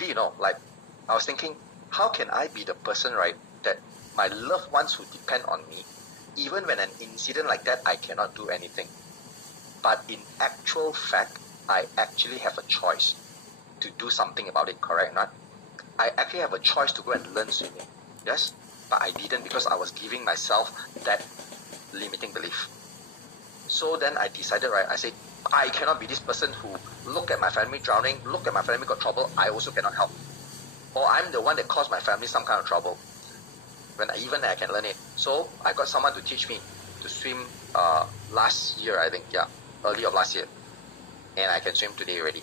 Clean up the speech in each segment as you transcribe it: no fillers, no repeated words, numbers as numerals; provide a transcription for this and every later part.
really, like, I was thinking, how can I be the person, right, that my loved ones who depend on me, even when an incident like that, I cannot do anything. But in actual fact, I actually have a choice to do something about it, correct or not? I actually have a choice to go and learn swimming, yes? But I didn't because I was giving myself that limiting belief. So then I decided, right, I said, I cannot be this person who look at my family drowning, look at my family got trouble, I also cannot help. Or I'm the one that caused my family some kind of trouble when I can learn it. So I got someone to teach me to swim last year, I think, yeah, early of last year. And I can swim today already.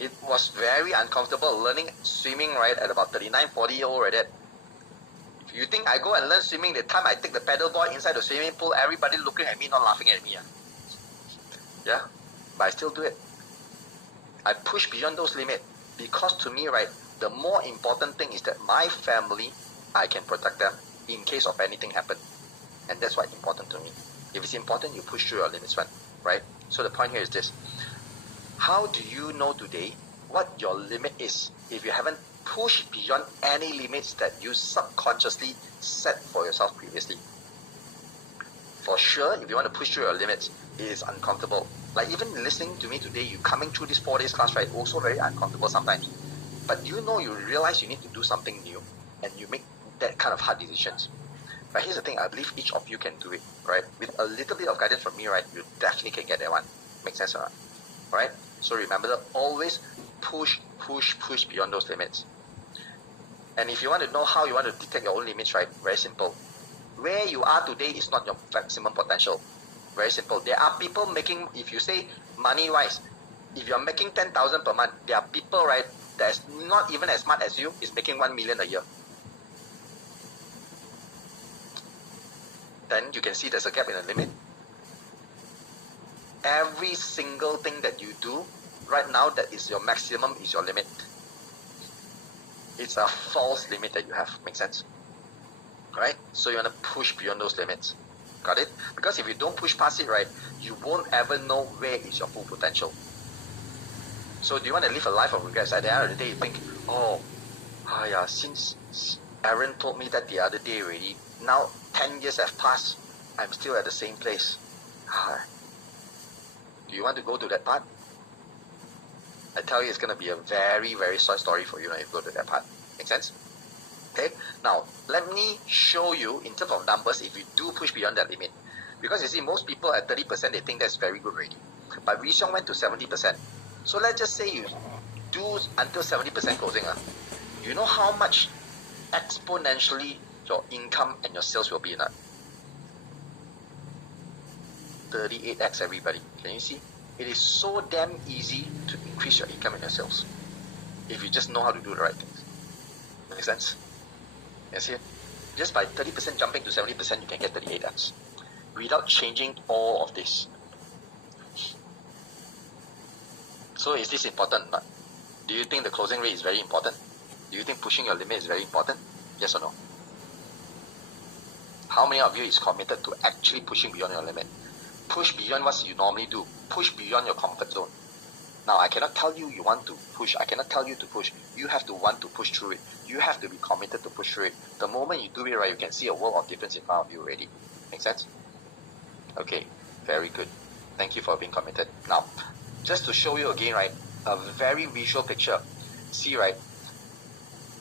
It was very uncomfortable learning swimming, right, at about 39, 40 years old, right? If you think I go and learn swimming, the time I take the paddle board inside the swimming pool, everybody looking at me, not laughing at me. Yeah, but I still do it. I push beyond those limits because to me, right, the more important thing is that my family, I can protect them in case of anything happen. And that's what's important to me. If it's important, you push through your limits, right? So the point here is this. How do you know today what your limit is if you haven't pushed beyond any limits that you subconsciously set for yourself previously? For sure, if you want to push through your limits, it is uncomfortable. Like even listening to me today, you coming through this 4 days class, right? Also very uncomfortable sometimes. But you realize you need to do something new and you make that kind of hard decisions. But here's the thing, I believe each of you can do it, right? With a little bit of guidance from me, right, you definitely can get that one. Make sense or not? Right? So remember to always push beyond those limits. And if you want to know how you want to detect your own limits, right, very simple. Where you are today is not your maximum potential. Very simple. There are people making, if you say money-wise, if you're making 10,000 per month, there are people, right, that's not even as smart as you, is making 1 million a year. Then you can see there's a gap in the limit. Every single thing that you do right now that is your maximum is your limit. It's a false limit that you have. Make sense? Right? So you want to push beyond those limits. Got it? Because if you don't push past it, right, you won't ever know where is your full potential. So do you want to live a life of regrets? At the end of the day, you think, since Aaron told me that the other day already, now 10 years have passed, I'm still at the same place. Do you want to go to that part? I tell you, it's going to be a very, very sad story for you if you go to that part. Make sense? Okay? Now, let me show you in terms of numbers if you do push beyond that limit. Because you see, most people at 30%, they think that's very good already. But Wee Xiong went to 70%. So let's just say you do until 70% closing. You know how much exponentially your income and your sales will be? 38x, everybody. Can you see? It is so damn easy to increase your income and your sales if you just know how to do the right things. Make sense? You see? Just by 30% jumping to 70%, you can get 38x without changing all of this. So is this important or not? Do you think the closing rate is very important? Do you think pushing your limit is very important? Yes or no? How many of you is committed to actually pushing beyond your limit? Push beyond what you normally do. Push beyond your comfort zone. Now, I cannot tell you want to push. I cannot tell you to push. You have to want to push through it. You have to be committed to push through it. The moment you do it right, you can see a world of difference in front of you already. Make sense? Okay, very good. Thank you for being committed. Now, just to show you again, right, a very visual picture. See, right,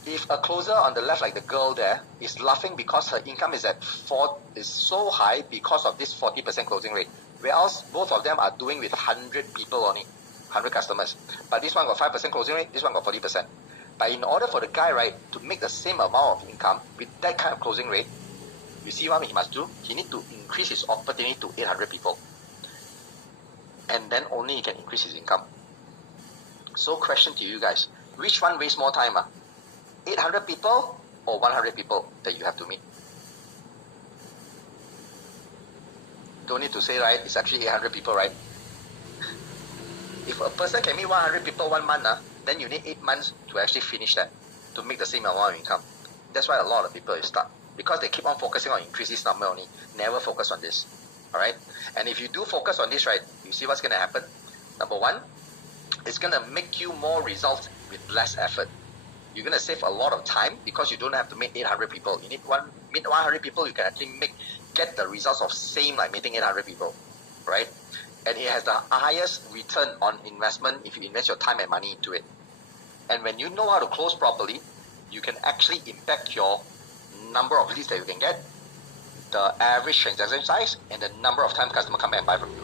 if a closer on the left, like the girl there, is laughing because her income is is so high because of this 40% closing rate, whereas both of them are doing with 100 people only, 100 customers. But this one got 5% closing rate, this one got 40%. But in order for the guy, right, to make the same amount of income with that kind of closing rate, you see what he must do? He need to increase his opportunity to 800 people. And then only he can increase his income. So question to you guys, which one wastes more time? 800 people or 100 people that you have to meet? Don't need to say, right? It's actually 800 people, right? If a person can meet 100 people 1 month, then you need 8 months to actually finish that, to make the same amount of income. That's why a lot of people is stuck. Because they keep on focusing on increase this number only, never focus on this. Alright? And if you do focus on this, right, you see what's going to happen? Number one, it's going to make you more results with less effort. You're going to save a lot of time because you don't have to meet 800 people. You need 100 people, you can actually get the results of same like meeting 800 people, right? And it has the highest return on investment if you invest your time and money into it. And when you know how to close properly, you can actually impact your number of leads that you can get, the average transaction size, and the number of times customer come and buy from you.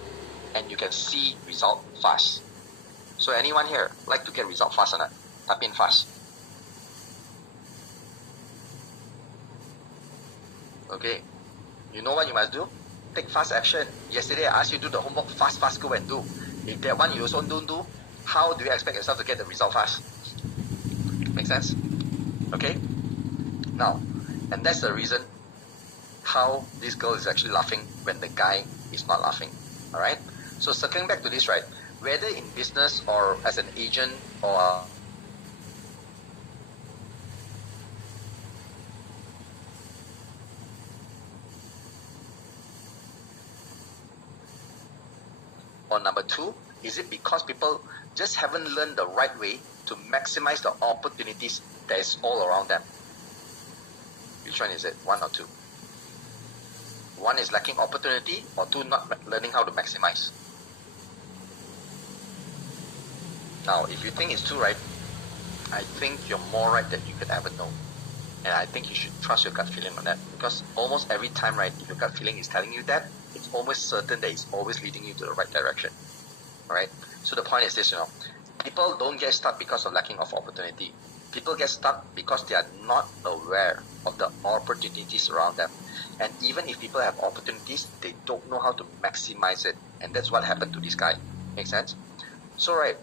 And you can see result fast. So anyone here like to get result fast or not? Type in fast. Okay. You know what you must do? Take fast action. Yesterday I asked you to do the homework fast, go and do. If that one you also don't do, how do you expect yourself to get the result fast? Make sense? Okay? Now, and that's the reason how this girl is actually laughing when the guy is not laughing. Alright? So circling back to this, right? Whether in business or as an agent or number two, is it because people just haven't learned the right way to maximize the opportunities that is all around them? Which one is it? One or two? One is lacking opportunity, or two, not learning how to maximize. Now, if you think it's two right, I think you're more right than you could ever know. And I think you should trust your gut feeling on that, because almost every time, right, if your gut feeling is telling you that, it's almost certain that it's always leading you to the right direction. Alright? So the point is this, people don't get stuck because of lacking of opportunity. People get stuck because they are not aware of the opportunities around them. And even if people have opportunities, they don't know how to maximize it. And that's what happened to this guy. Make sense? So right,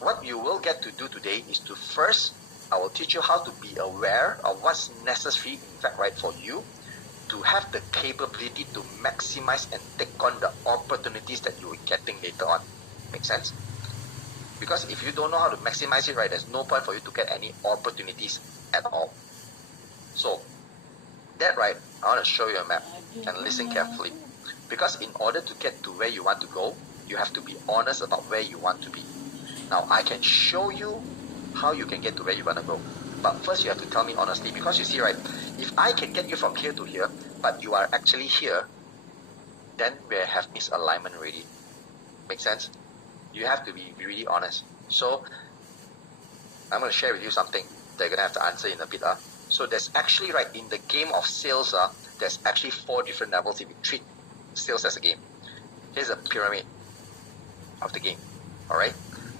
what you will get to do today is to first, I will teach you how to be aware of what's necessary, in fact, right, for you to have the capability to maximize and take on the opportunities that you are getting later on. Make sense? Because if you don't know how to maximize it, right, there's no point for you to get any opportunities at all. So, that right, I want to show you a map and listen carefully. Because in order to get to where you want to go, you have to be honest about where you want to be. Now, I can show you how you can get to where you want to go. But first you have to tell me honestly, because you see, right, if I can get you from here to here, but you are actually here, then we have misalignment already. Make sense? You have to be really honest. So, I'm going to share with you something that you're going to have to answer in a bit. So there's actually, right, in the game of sales, there's actually 4 different levels if you treat sales as a game. Here's a pyramid of the game. Alright?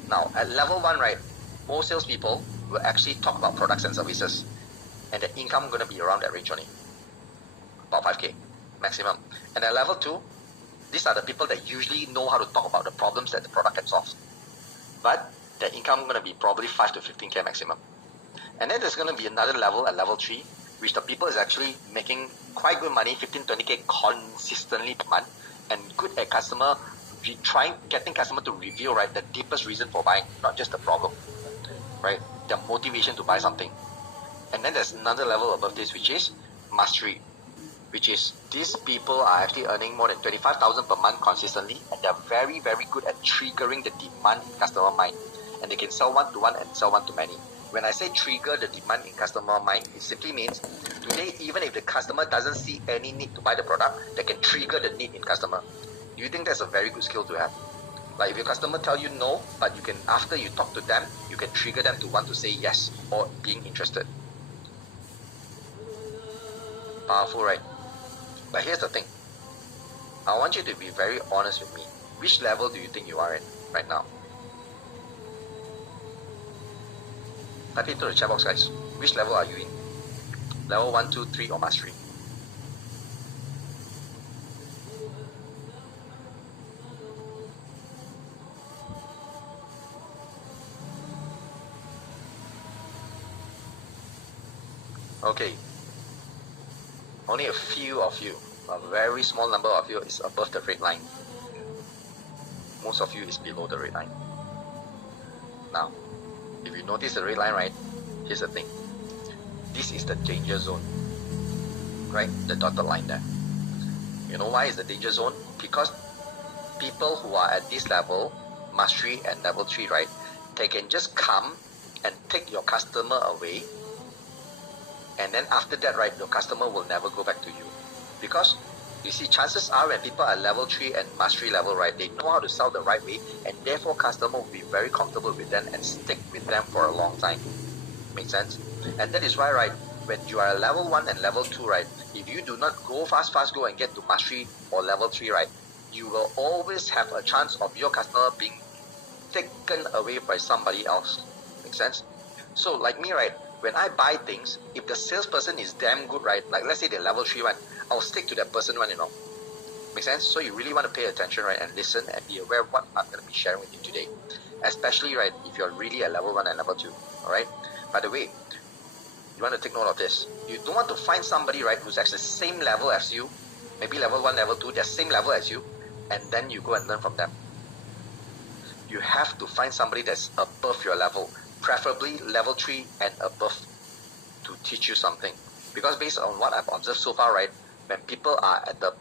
Now, at level 1, right, most salespeople will actually talk about products and services. And the income going to be around that range only. About 5K maximum. And at level 2, these are the people that usually know how to talk about the problems that the product can solve. But their income going to be probably 5 to 15K maximum. And then there's going to be another level at level 3, which the people is actually making quite good money, 15, 20K consistently per month, and good at getting customer to reveal, right, the deepest reason for buying, not just the problem, right, their motivation to buy something. And then there's another level above this, which is mastery, which is these people are actually earning more than 25,000 per month consistently, and they're very, very good at triggering the demand in customer mind. And they can sell one-to-one and sell one-to-many. When I say trigger the demand in customer mind, it simply means today, even if the customer doesn't see any need to buy the product, they can trigger the need in customer. Do you think that's a very good skill to have? Like if your customer tell you no, but you can, after you talk to them, you can trigger them to want to say yes or being interested. Powerful, right? But here's the thing. I want you to be very honest with me. Which level do you think you are in right now? Type into the chat box, guys. Which level are you in? Level 1, 2, 3 or mastery? Okay. Only a few of you, a very small number of you is above the red line. Most of you is below the red line. Now, if you notice the red line, right, here's the thing. This is the danger zone, right? The dotted line there. You know why is the danger zone? Because people who are at this level, mastery and level 3, right, they can just come and take your customer away, and then after that, right, your customer will never go back to you. Because you see, chances are when people are level 3 and mastery level, right, they know how to sell the right way, and therefore customer will be very comfortable with them and stick with them for a long time. Make sense? And that is why, right, when you are level 1 and level 2, right, if you do not go fast go and get to mastery or level 3, right, you will always have a chance of your customer being taken away by somebody else. Make sense? So like me, right, when I buy things, if the salesperson is damn good, right, like let's say they're level 3 one, I'll stick to that person one, Make sense? So you really want to pay attention, right, and listen and be aware of what I'm going to be sharing with you today. Especially, right, if you're really at level 1 and level 2, alright? By the way, you want to take note of this. You don't want to find somebody, right, who's actually the same level as you, maybe level 1, level 2, they're same level as you, and then you go and learn from them. You have to find somebody that's above your level, preferably level 3 and above, to teach you something. Because based on what I've observed so far, right, when people are at the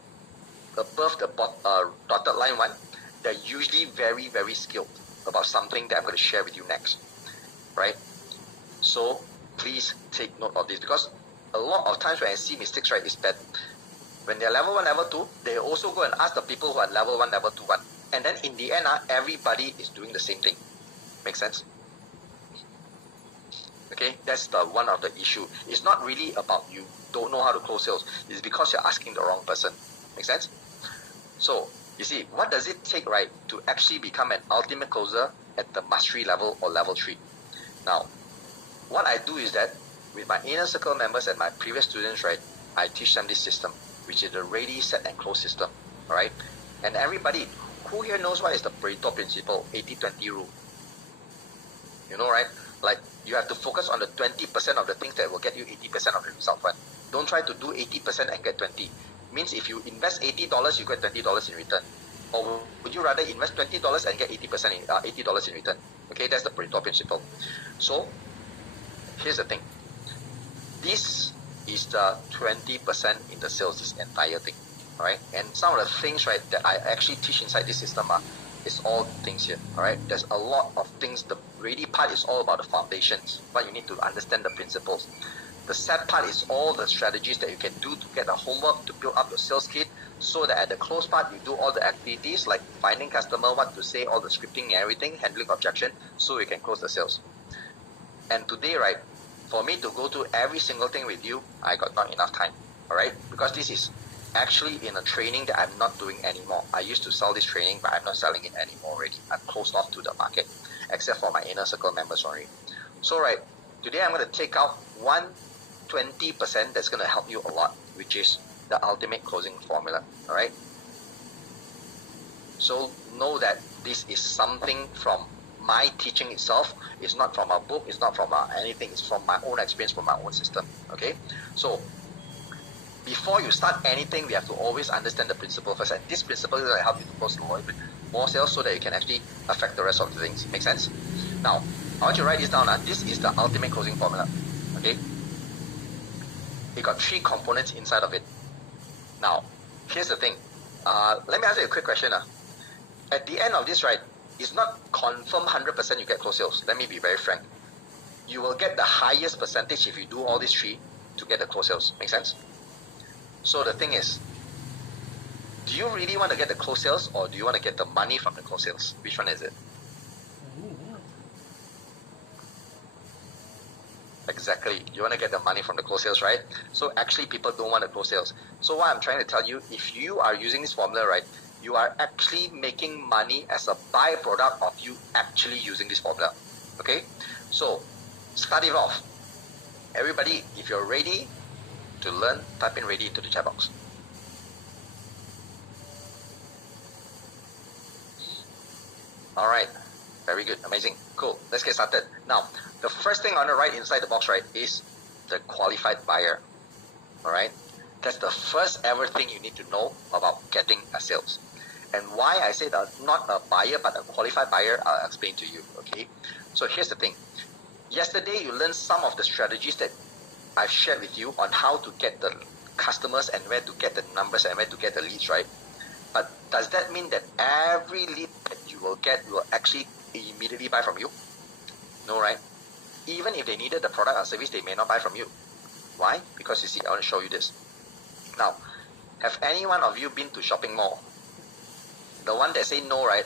above the dotted line one, they're usually very, very skilled about something that I'm going to share with you next, right? So please take note of this, because a lot of times when I see mistakes, right, is that when they're level 1, level 2, they also go and ask the people who are level 1, level 2 one. And then in the end, everybody is doing the same thing. Make sense? Okay, that's the one of the issue. It's not really about you don't know how to close sales. It's because you're asking the wrong person. Make sense? So, you see, what does it take, right, to actually become an ultimate closer at the mastery level or level 3? Now, what I do is that with my inner circle members and my previous students, right, I teach them this system, which is the ready, set, and close system. Alright? And everybody, who here knows what is the Pareto principle, 80-20 rule? You know, right? Like, you have to focus on the 20% of the things that will get you 80% of the result. Right? Don't try to do 80% and get 20. Means if you invest $80, you get $20 in return. Or would you rather invest $20 and get $80 in return? Okay, that's the Pareto principle. So, here's the thing. This is the 20% in the sales, this entire thing. Alright? And some of the things, right, that I actually teach inside this system is all things here. Alright? There's a lot of things. The ready part is all about the foundations, but you need to understand the principles. The set part is all the strategies that you can do to get the homework to build up your sales kit, so that at the close part you do all the activities like finding customer, what to say, all the scripting and everything, handling objection, so you can close the sales. And today, right, for me to go through every single thing with you, I got not enough time. Alright? Because this is actually in a training that I'm not doing anymore. I used to sell this training, but I'm not selling it anymore already. I'm closed off to the market, except for my inner circle members only. So right, today I'm going to take out 20% that's going to help you a lot, which is the ultimate closing formula. Alright? So know that this is something from my teaching itself. It's not from a book, it's not from anything, it's from my own experience, from my own system. Okay? So before you start anything, we have to always understand the principle first, and this principle is going to help you to close more sales so that you can actually affect the rest of the things. Make sense? Now, I want you to write this down. This is the ultimate closing formula. Okay? It got 3 components inside of it. Now, here's the thing. Let me ask you a quick question. At the end of this, right, it's not confirm 100% you get close sales. Let me be very frank. You will get the highest percentage if you do all these 3 to get the close sales. Make sense? So the thing is, do you really want to get the close sales, or do you want to get the money from the close sales? Which one is it? Exactly. You want to get the money from the close sales, right? So actually people don't want the close sales. So what I'm trying to tell you, if you are using this formula, right, you are actually making money as a byproduct of you actually using this formula. Okay? So start it off. Everybody, if you're ready to learn, type in ready into the chat box. Alright, very good, amazing, cool. Let's get started. Now, the first thing I want to write inside the box, right, is the qualified buyer. Alright, that's the first ever thing you need to know about getting a sales. And why I say that not a buyer but a qualified buyer, I'll explain to you. Okay, so here's the thing. Yesterday you learned some of the strategies that I've shared with you on how to get the customers and where to get the numbers and where to get the leads, right? But does that mean that every lead that you will get will actually immediately buy from you? No, right? Even if they needed the product or service, they may not buy from you. Why? Because you see, I want to show you this. Now, have any one of you been to shopping mall? The one that say no, right?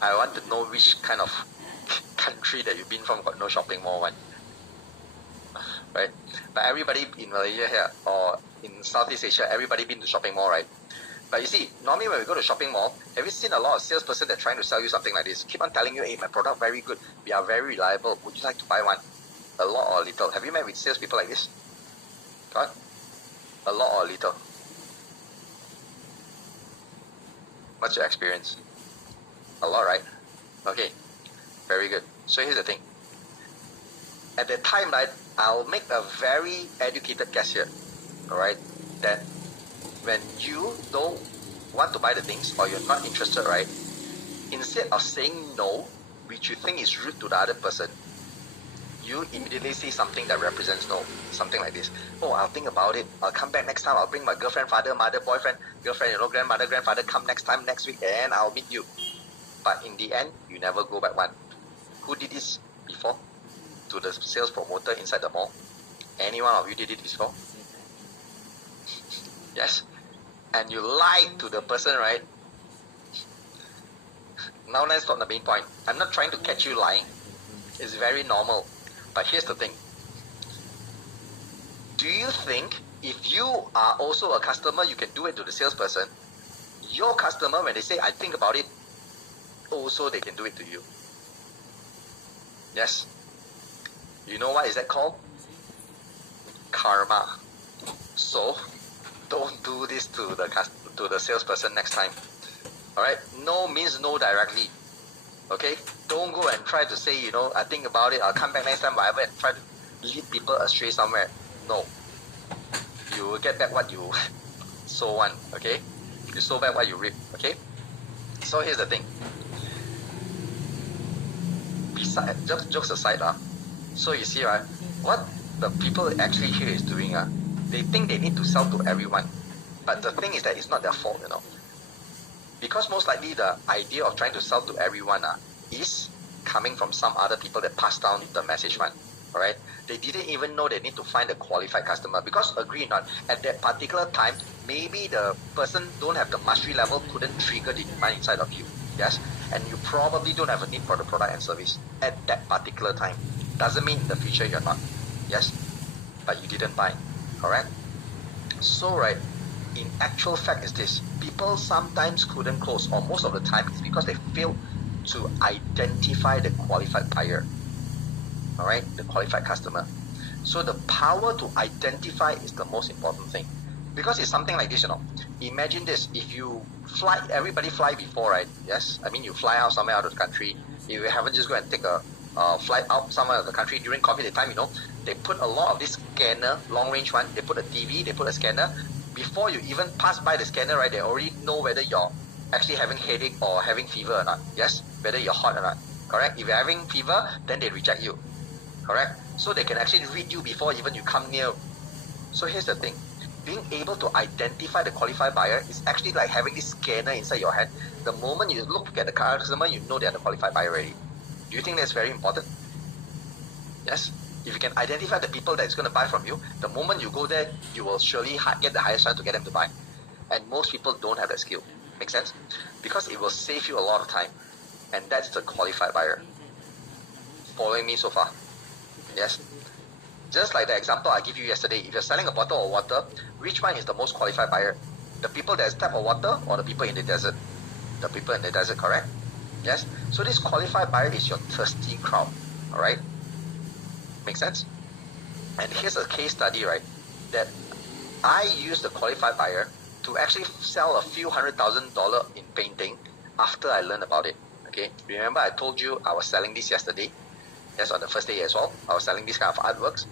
I want to know which kind of country that you've been from got no shopping mall one. Right? But everybody in Malaysia here or in Southeast Asia, everybody been to shopping mall, right? But you see, normally when we go to shopping mall, have you seen a lot of salesperson that trying to sell you something like this? Keep on telling you, hey, my product very good. We are very reliable. Would you like to buy one? A lot or a little? Have you met with salespeople like this? Got? A lot or a little? What's your experience? A lot, right? Okay. Very good. So here's the thing. At that time, right, I'll make a very educated guess here. Alright? That when you don't want to buy the things or you're not interested, right, instead of saying no, which you think is rude to the other person, you immediately see something that represents no. Something like this. Oh, I'll think about it. I'll come back next time. I'll bring my girlfriend, father, mother, boyfriend, girlfriend, grandmother, grandfather, come next time, next week, and I'll meet you. But in the end, you never go back one. Who did this before? To the sales promoter inside the mall? Any one of you did it before? Yes? And you lied to the person, right? Now let's stop the main point. I'm not trying to catch you lying. It's very normal. But here's the thing. Do you think if you are also a customer, you can do it to the salesperson? Your customer, when they say, I think about it, also they can do it to you. Yes? You know what is that called? Karma. So, don't do this to the salesperson next time. Alright? No means no directly. Okay? Don't go and try to say, I think about it, I'll come back next time, whatever, and try to lead people astray somewhere. No. You will get back what you sow on. Okay? You sow back what you reap. Okay? So here's the thing. Besides, just jokes aside, so you see, right, what the people actually here is doing, they think they need to sell to everyone. But the thing is that it's not their fault, Because most likely the idea of trying to sell to everyone is coming from some other people that passed down the message one. Alright? They didn't even know they need to find a qualified customer. Because agree or not, at that particular time, maybe the person don't have the mastery level, couldn't trigger the demand inside of you. Yes? And you probably don't have a need for the product and service at that particular time. Doesn't mean in the future you're not. Yes? But you didn't buy. Correct? So right, in actual fact is this. People sometimes couldn't close, or most of the time it's because they failed to identify the qualified buyer. Alright? The qualified customer. So the power to identify is the most important thing. Because it's something like this, Imagine this, if you fly, everybody fly before, right? Yes? I mean, you fly out somewhere out of the country. If you haven't, just go and take a flight out somewhere out of the country during COVID time, they put a lot of this scanner, long range one, they put a TV, they put a scanner. Before you even pass by the scanner, right, they already know whether you're actually having headache or having fever or not. Yes? Whether you're hot or not. Correct? If you're having fever, then they reject you. Correct? So they can actually read you before even you come near. So here's the thing. Being able to identify the qualified buyer is actually like having this scanner inside your head. The moment you look at the customer, you know they're the qualified buyer already. Do you think that's very important? Yes? If you can identify the people that's going to buy from you, the moment you go there, you will surely get the highest chance to get them to buy. And most people don't have that skill. Make sense? Because it will save you a lot of time. And that's the qualified buyer. Following me so far? Yes? Just like the example I gave you yesterday, if you're selling a bottle of water, which one is the most qualified buyer? The people that tap of water or the people in the desert? The people in the desert, correct? Yes? So this qualified buyer is your thirsty crowd. Alright? Make sense? And here's a case study, right? That I used the qualified buyer to actually sell a few $100,000 in painting after I learned about it. Okay? Remember I told you I was selling this yesterday? Yes, on the first day as well. I was selling this kind of artworks.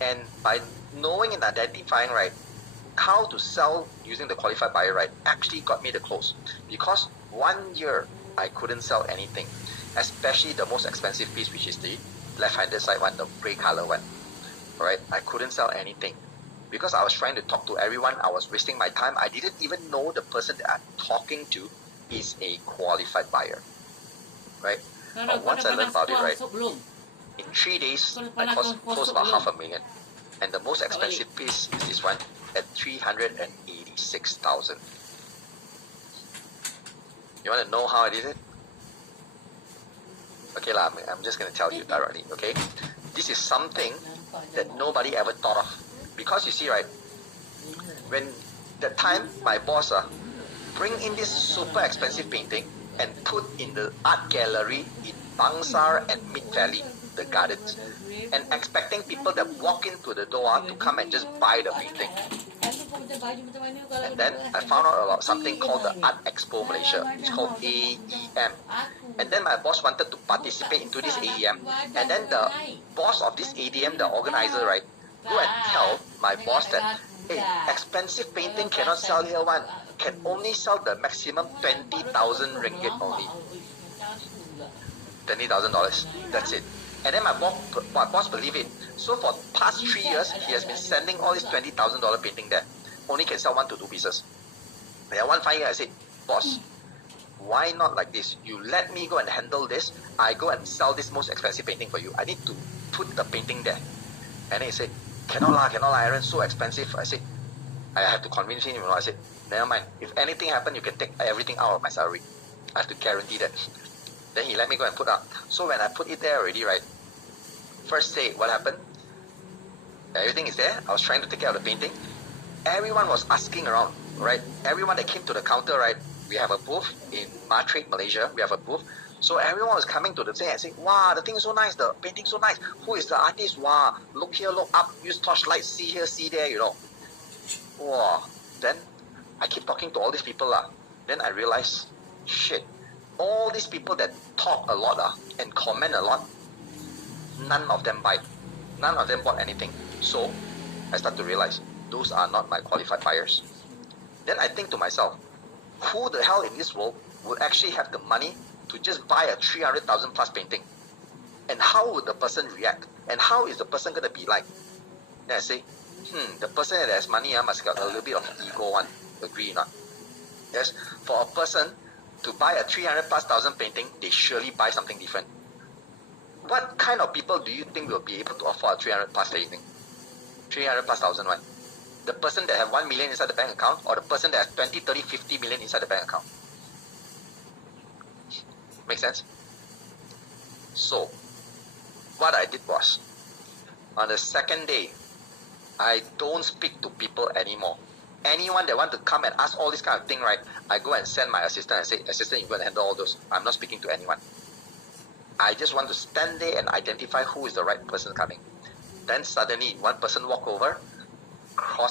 And by knowing and identifying, right, how to sell using the qualified buyer, right, actually got me the close. Because 1 year, I couldn't sell anything. Especially the most expensive piece, which is the left-handed side one, the grey color one. Alright, I couldn't sell anything. Because I was trying to talk to everyone, I was wasting my time. I didn't even know the person that I'm talking to is a qualified buyer. Right? But once I learned about it, right, in 3 days, I closed about $500,000. And the most expensive piece is this one at 386,000. You want to know how I did it? Okay, I'm just going to tell you directly, okay? This is something that nobody ever thought of. Because you see, right, when that time my boss bring in this super expensive painting and put in the art gallery in Bangsar and Mid Valley, the gardens, and expecting people that walk into the door to come and just buy the painting. And then I found out about something called the Art Expo Malaysia. It's called AEM. And then my boss wanted to participate into this AEM. And then the boss of this ADM, the organizer, right, go and tell my boss that, hey, expensive painting cannot sell here one. Can only sell the maximum 20,000 ringgit only. $20,000. That's it. And then my boss believed it. So for past 3 years, he has been sending all these $20,000 painting there. Only can sell 1 to 2 pieces. Then one fine year I said, boss, why not like this? You let me go and handle this. I go and sell this most expensive painting for you. I need to put the painting there. And then he said, cannot lah, Aaron, so expensive. I said, I have to convince him. I said, never mind. If anything happens, you can take everything out of my salary. I have to guarantee that. Then he let me go and put up. So when I put it there already, right, first day, what happened? Everything is there. I was trying to take care of the painting. Everyone was asking around, right? Everyone that came to the counter, right? We have a booth in Matrix, Malaysia. We have a booth. So everyone was coming to the thing and saying, wow, the thing is so nice. The painting is so nice. Who is the artist? Wow, look here, look up. Use torchlight. See here, see there, you know. Wow. Then I keep talking to all these people. Then I realized, shit. All these people that talk a lot and comment a lot, none of them buy. None of them bought anything. So I start to realize those are not my qualified buyers. Then I think to myself, who the hell in this world would actually have the money to just buy a 300,000 plus painting? And how would the person react? And how is the person going to be like? Then I say, the person that has money must have a little bit of ego one. Agree or not? Yes, for a person to buy a 300 plus thousand painting, they surely buy something different. What kind of people do you think will be able to afford a 300 plus painting? 300 plus thousand one. The person that have 1 million inside the bank account, or the person that has 20, 30, 50 million inside the bank account? Make sense? So, what I did was, on the second day, I don't speak to people anymore. Anyone that want to come and ask all this kind of thing, right, I go and send my assistant and say, assistant, you go and handle all those. I'm not speaking to anyone. I just want to stand there and identify who is the right person coming. Then suddenly, one person walk over, cross